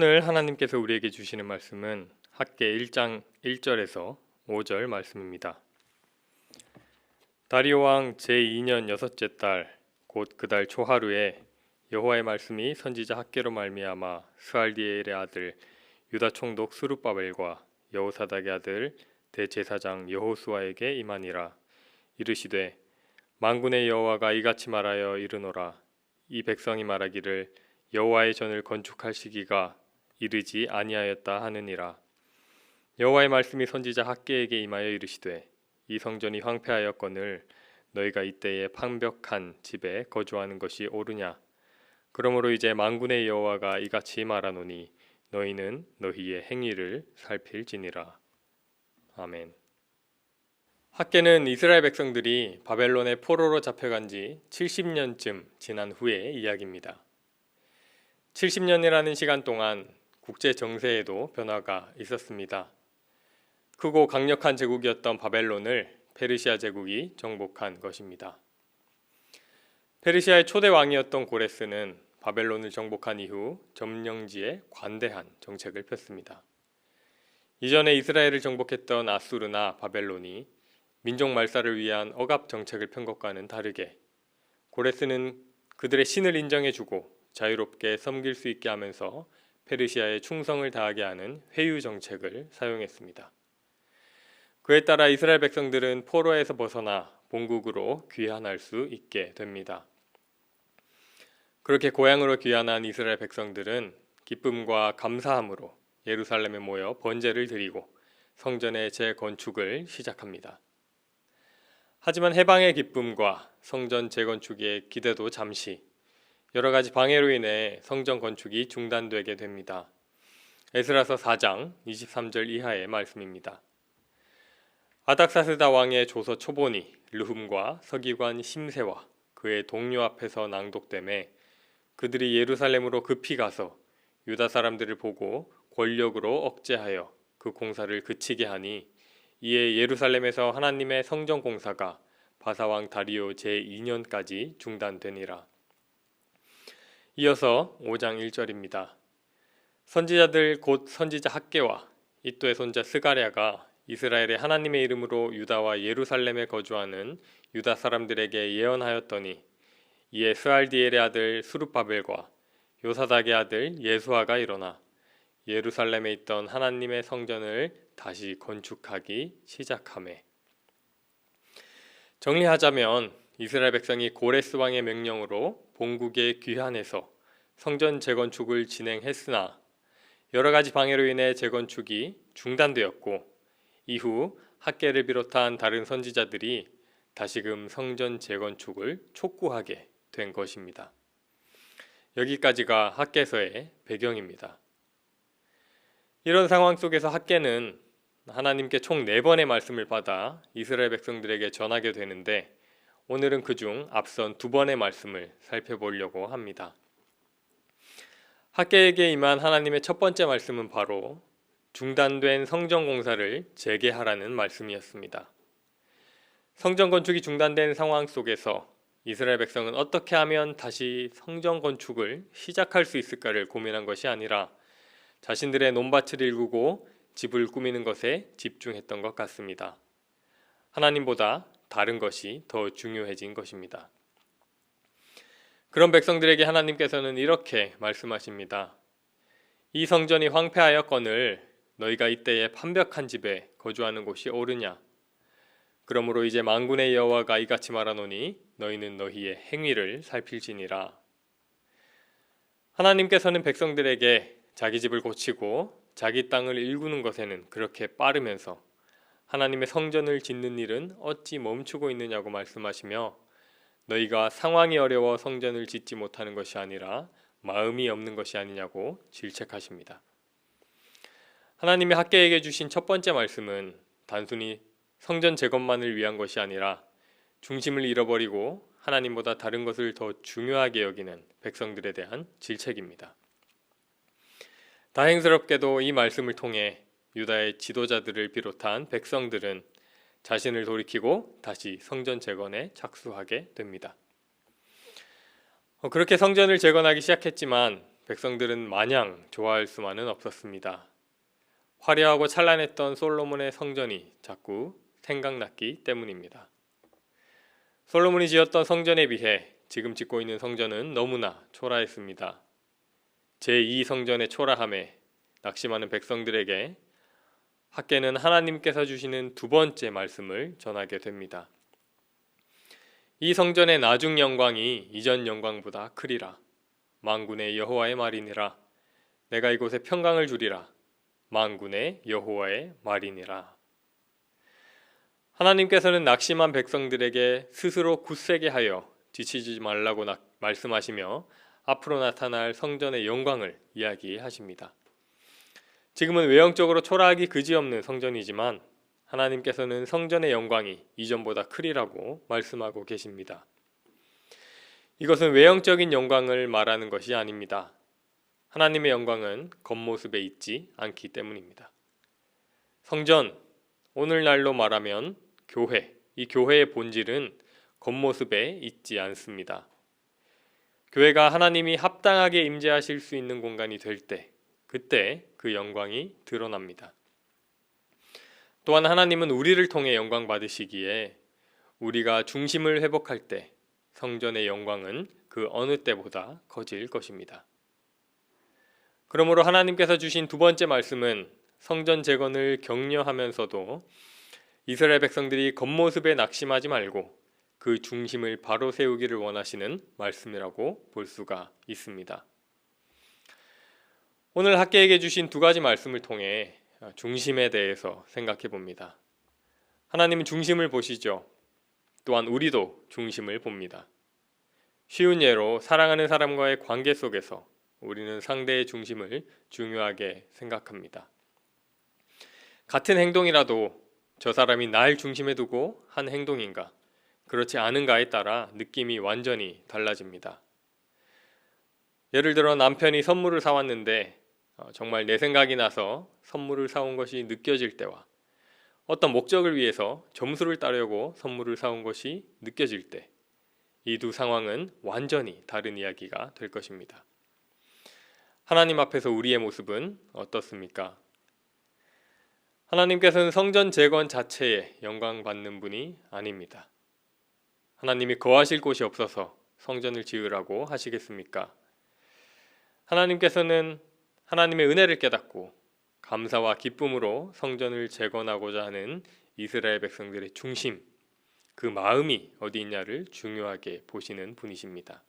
오늘 하나님께서 우리에게 주시는 말씀은 학개 1장 1절에서 5절 말씀입니다. 다리오 왕 제2년 여섯째 달 곧 그 달 초하루에 여호와의 말씀이 선지자 학개로 말미암아 스알디엘의 아들 유다 총독 스룹바벨과 여호사닥의 아들 대제사장 여호수아에게 임하니라. 이르시되 만군의 여호와가 이같이 말하여 이르노라. 이 백성이 말하기를 여호와의 전을 건축할 시기가 이르지 아니하였다 하느니라. 여호와의 말씀이 선지자 학개에게 임하여 이르시되 이 성전이 황폐하였거늘 너희가 이때에 판벽한 집에 거주하는 것이 옳으냐. 그러므로 이제 만군의 여호와가 이같이 말하노니 너희는 너희의 행위를 살필지니라. 아멘. 학개는 이스라엘 백성들이 바벨론의 포로로 잡혀간 지 70년쯤 지난 후의 이야기입니다. 70년이라는 시간 동안 국제 정세에도 변화가 있었습니다. 크고 강력한 제국이었던 바벨론을 페르시아 제국이 정복한 것입니다. 페르시아의 초대 왕이었던 고레스는 바벨론을 정복한 이후 점령지에 관대한 정책을 폈습니다. 이전에 이스라엘을 정복했던 아수르나 바벨론이 민족 말살을 위한 억압 정책을 편 것과는 다르게 고레스는 그들의 신을 인정해주고 자유롭게 섬길 수 있게 하면서 페르시아에 충성을 다하게 하는 회유 정책을 사용했습니다. 그에 따라 이스라엘 백성들은 포로에서 벗어나 본국으로 귀환할 수 있게 됩니다. 그렇게 고향으로 귀환한 이스라엘 백성들은 기쁨과 감사함으로 예루살렘에 모여 번제를 드리고 성전의 재건축을 시작합니다. 하지만 해방의 기쁨과 성전 재건축의 기대도 잠시 여러 가지 방해로 인해 성전 건축이 중단되게 됩니다. 에스라서 4장 23절 이하의 말씀입니다. 아닥사스다 왕의 조서 초본이 르훔과 서기관 심세와 그의 동료 앞에서 낭독되매 그들이 예루살렘으로 급히 가서 유다 사람들을 보고 권력으로 억제하여 그 공사를 그치게 하니 이에 예루살렘에서 하나님의 성전 공사가 바사왕 다리오 제2년까지 중단되니라. 이어서 5장 1절입니다. 선지자들 곧 선지자 학개와 이또의 손자 스가랴가 이스라엘의 하나님의 이름으로 유다와 예루살렘에 거주하는 유다 사람들에게 예언하였더니 이에 스알디엘의 아들 스룹바벨과 요사닥의 아들 예수아가 일어나 예루살렘에 있던 하나님의 성전을 다시 건축하기 시작하매. 정리하자면 이스라엘 백성이 고레스 왕의 명령으로 본국에 귀환해서 성전 재건축을 진행했으나 여러 가지 방해로 인해 재건축이 중단되었고 이후 학개를 비롯한 다른 선지자들이 다시금 성전 재건축을 촉구하게 된 것입니다. 여기까지가 학개서의 배경입니다. 이런 상황 속에서 학개는 하나님께 총 4번의 말씀을 받아 이스라엘 백성들에게 전하게 되는데 오늘은 그중 앞선 2번의 말씀을 살펴보려고 합니다. 학개에게 임한 하나님의 첫 번째 말씀은 바로 중단된 성전 공사를 재개하라는 말씀이었습니다. 성전 건축이 중단된 상황 속에서 이스라엘 백성은 어떻게 하면 다시 성전 건축을 시작할 수 있을까를 고민한 것이 아니라 자신들의 논밭을 일구고 집을 꾸미는 것에 집중했던 것 같습니다. 하나님보다 다른 것이 더 중요해진 것입니다. 그런 백성들에게 하나님께서는 이렇게 말씀하십니다. 이 성전이 황폐하였거늘 너희가 이때에 판벽한 집에 거주하는 곳이 옳으냐. 그러므로 이제 만군의 여호와가 이같이 말하노니 너희는 너희의 행위를 살필지니라. 하나님께서는 백성들에게 자기 집을 고치고 자기 땅을 일구는 것에는 그렇게 빠르면서 하나님의 성전을 짓는 일은 어찌 멈추고 있느냐고 말씀하시며 너희가 상황이 어려워 성전을 짓지 못하는 것이 아니라 마음이 없는 것이 아니냐고 질책하십니다. 하나님이 학개에게 주신 첫 번째 말씀은 단순히 성전 재건만을 위한 것이 아니라 중심을 잃어버리고 하나님보다 다른 것을 더 중요하게 여기는 백성들에 대한 질책입니다. 다행스럽게도 이 말씀을 통해 유다의 지도자들을 비롯한 백성들은 자신을 돌이키고 다시 성전 재건에 착수하게 됩니다. 그렇게 성전을 재건하기 시작했지만 백성들은 마냥 좋아할 수만은 없었습니다. 화려하고 찬란했던 솔로몬의 성전이 자꾸 생각났기 때문입니다. 솔로몬이 지었던 성전에 비해 지금 짓고 있는 성전은 너무나 초라했습니다. 제2성전의 초라함에 낙심하는 백성들에게 학개는 하나님께서 주시는 두 번째 말씀을 전하게 됩니다. 이 성전의 나중 영광이 이전 영광보다 크리라. 만군의 여호와의 말이니라. 내가 이곳에 평강을 주리라. 만군의 여호와의 말이니라. 하나님께서는 낙심한 백성들에게 스스로 굳세게 하여 지치지 말라고 말씀하시며 앞으로 나타날 성전의 영광을 이야기하십니다. 지금은 외형적으로 초라하기 그지없는 성전이지만 하나님께서는 성전의 영광이 이전보다 크리라고 말씀하고 계십니다. 이것은 외형적인 영광을 말하는 것이 아닙니다. 하나님의 영광은 겉모습에 있지 않기 때문입니다. 성전, 오늘날로 말하면 교회, 이 교회의 본질은 겉모습에 있지 않습니다. 교회가 하나님이 합당하게 임재하실 수 있는 공간이 될 때, 그때 그 영광이 드러납니다. 또한 하나님은 우리를 통해 영광 받으시기에 우리가 중심을 회복할 때 성전의 영광은 그 어느 때보다 커질 것입니다. 그러므로 하나님께서 주신 두 번째 말씀은 성전 재건을 격려하면서도 이스라엘 백성들이 겉모습에 낙심하지 말고 그 중심을 바로 세우기를 원하시는 말씀이라고 볼 수가 있습니다. 오늘 학개에게 주신 두 가지 말씀을 통해 중심에 대해서 생각해 봅니다. 하나님은 중심을 보시죠. 또한 우리도 중심을 봅니다. 쉬운 예로 사랑하는 사람과의 관계 속에서 우리는 상대의 중심을 중요하게 생각합니다. 같은 행동이라도 저 사람이 날 중심에 두고 한 행동인가, 그렇지 않은가에 따라 느낌이 완전히 달라집니다. 예를 들어 남편이 선물을 사왔는데 정말 내 생각이 나서 선물을 사온 것이 느껴질 때와 어떤 목적을 위해서 점수를 따려고 선물을 사온 것이 느껴질 때, 이 두 상황은 완전히 다른 이야기가 될 것입니다. 하나님 앞에서 우리의 모습은 어떻습니까? 하나님께서는 성전 재건 자체에 영광 받는 분이 아닙니다. 하나님이 거하실 곳이 없어서 성전을 지으라고 하시겠습니까? 하나님께서는 하나님의 은혜를 깨닫고 감사와 기쁨으로 성전을 재건하고자 하는 이스라엘 백성들의 중심, 그 마음이 어디 있냐를 중요하게 보시는 분이십니다.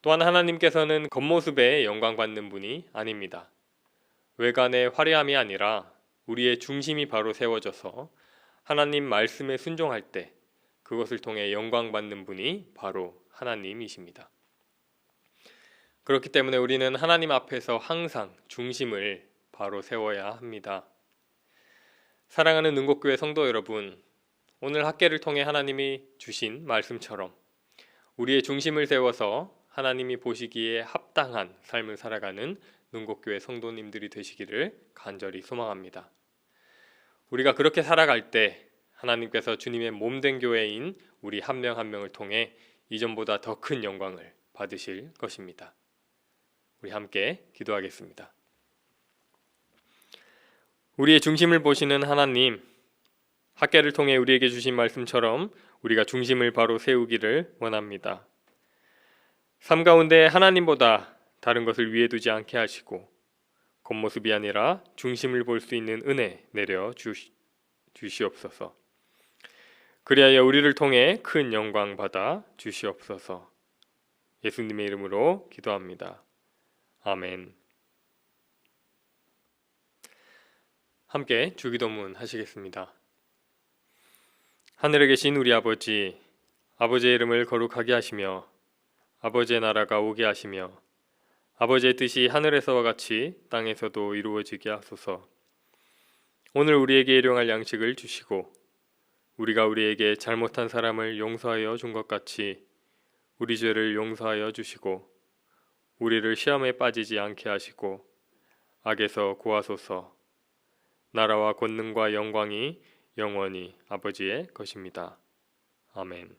또한 하나님께서는 겉모습에 영광받는 분이 아닙니다. 외관의 화려함이 아니라 우리의 중심이 바로 세워져서 하나님 말씀에 순종할 때 그것을 통해 영광받는 분이 바로 하나님이십니다. 그렇기 때문에 우리는 하나님 앞에서 항상 중심을 바로 세워야 합니다. 사랑하는 능곡교회 성도 여러분, 오늘 학개를 통해 하나님이 주신 말씀처럼 우리의 중심을 세워서 하나님이 보시기에 합당한 삶을 살아가는 능곡교회 성도님들이 되시기를 간절히 소망합니다. 우리가 그렇게 살아갈 때 하나님께서 주님의 몸된 교회인 우리 한 명 한 명을 통해 이전보다 더 큰 영광을 받으실 것입니다. 우리 함께 기도하겠습니다. 우리의 중심을 보시는 하나님, 학개를 통해 우리에게 주신 말씀처럼 우리가 중심을 바로 세우기를 원합니다. 삶 가운데 하나님보다 다른 것을 위에 두지 않게 하시고 겉모습이 아니라 중심을 볼 수 있는 은혜 내려 주시옵소서. 그리하여 우리를 통해 큰 영광 받아 주시옵소서. 예수님의 이름으로 기도합니다. 아멘. 함께 주기도문 하시겠습니다. 하늘에 계신 우리 아버지, 아버지의 이름을 거룩하게 하시며 아버지의 나라가 오게 하시며 아버지의 뜻이 하늘에서와 같이 땅에서도 이루어지게 하소서. 오늘 우리에게 일용할 양식을 주시고 우리가 우리에게 잘못한 사람을 용서하여 준 것 같이 우리 죄를 용서하여 주시고 우리를 시험에 빠지지 않게 하시고 악에서 구하소서. 나라와 권능과 영광이 영원히 아버지의 것입니다. 아멘.